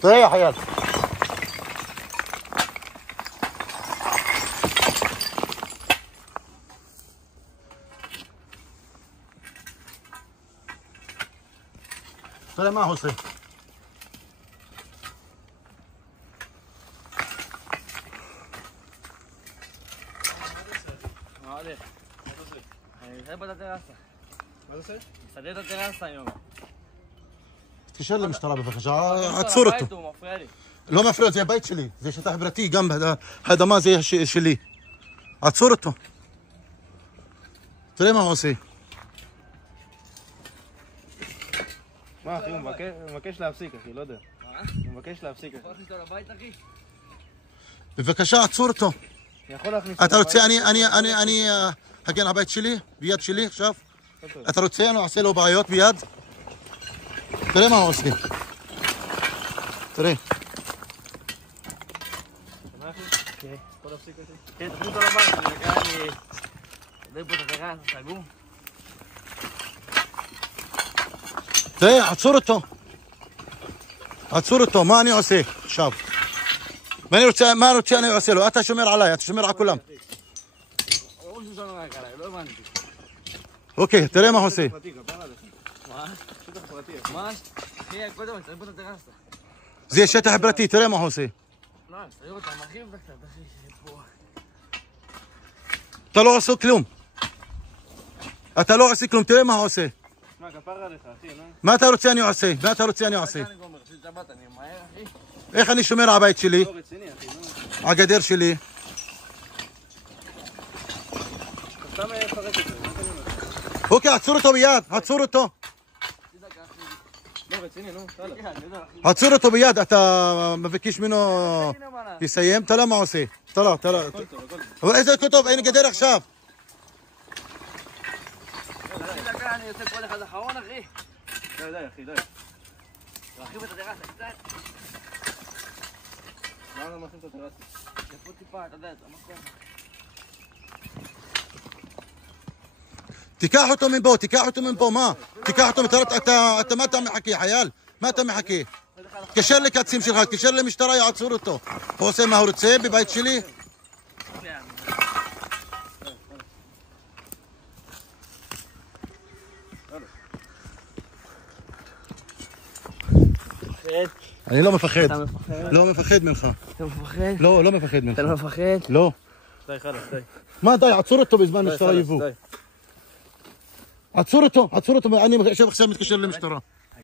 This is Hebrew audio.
תראה יא חייל. תראה מה הוא עושה. מה זה עושה? מסדר את הטרסה היום. תתקשר למשטרה בבקשה, עצור אותו. הוא מפריע לי. לא מפריע, זה הבית שלי, זה שטח פרטי, גם האדמה זה שלי. עצור אותו. תראה מה הוא עושה. מה אחי, הוא מבקש להפסיק אחי, לא יודע. מה? הוא מבקש להפסיק אחי. יכול להכניס אותו לבית אחי? בבקשה, עצור אותו. יכול להכניס אתה רוצה, אני הגן הבית שלי, ביד שלי עכשיו? אתה רוצה, אני אעשה לו בעיות ביד? תראה מה הוא עושה. תראה. כן, יכול להפסיק אותי? כן, תכניס אותו לבית, אני רגע, אני פה את הטרסה, סגור. תראה, עצור אותו. עצור אותו, מה אני עושה עכשיו? מה אני רוצה אני עושה לו? אתה שומר עליי, אתה שומר על כולם. או שהוא שומר רק עליי, לא הבנתי. אוקיי, תראה מה הוא עושה. מה? שטח פרטי. מה? אחי, קודם, אני צריך פה את הטרסה. זה שטח פרטי, תראה מה הוא עושה. לא, אני צריך אותה, מרחיב את הקצת, אחי, פה. אתה לא עושה כלום. אתה לא עושה כלום, תראה מה הוא עושה. מה, כפר עליך, אחי, נו? מה אתה רוצה אני עושה? מה אתה רוצה אני עושה? אני גומר, רציתי שבת, אני מהר, אחי. איך אני שומר על הבית שלי? לא רציני, אחי, נו. הגדר שלי. סתם פרק את זה, מה אתה אומר? אוקיי, עצור אותו ביד, עצור אותו. לא רציני, נו, תאללה. עצור אותו ביד, אתה מבקש ממנו לסיים? תראה מה הוא עושה. תראה. הכל טוב, הכל טוב. איזה טוב, אין גדר עכשיו. אני יוצא כל אחד אחרון, אחי. די, אחי, די. להרחיב את הטרסה, קצת. למה לא מרחיב את הטרסה? יפו טיפה, אתה יודע, את המקום. תיקח אותו מפה, מה? תיקח אותו, אתה מה אתה מחכה, חייל? מה אתה מחכה? תקשר לקצין שלך, תקשר למשטרה, יעצור אותו. הוא עושה מה הוא רוצה בבית שלי? אני לא מפחד. אתה מפחד? לא מפחד ממך. אתה מפחד? לא מפחד ממך. אתה לא מפחד? לא. די, חלאס, די. מה די, עצור אותו בזמן משטרה יבוא. עצור אותו, אני עכשיו מתקשר למשטרה.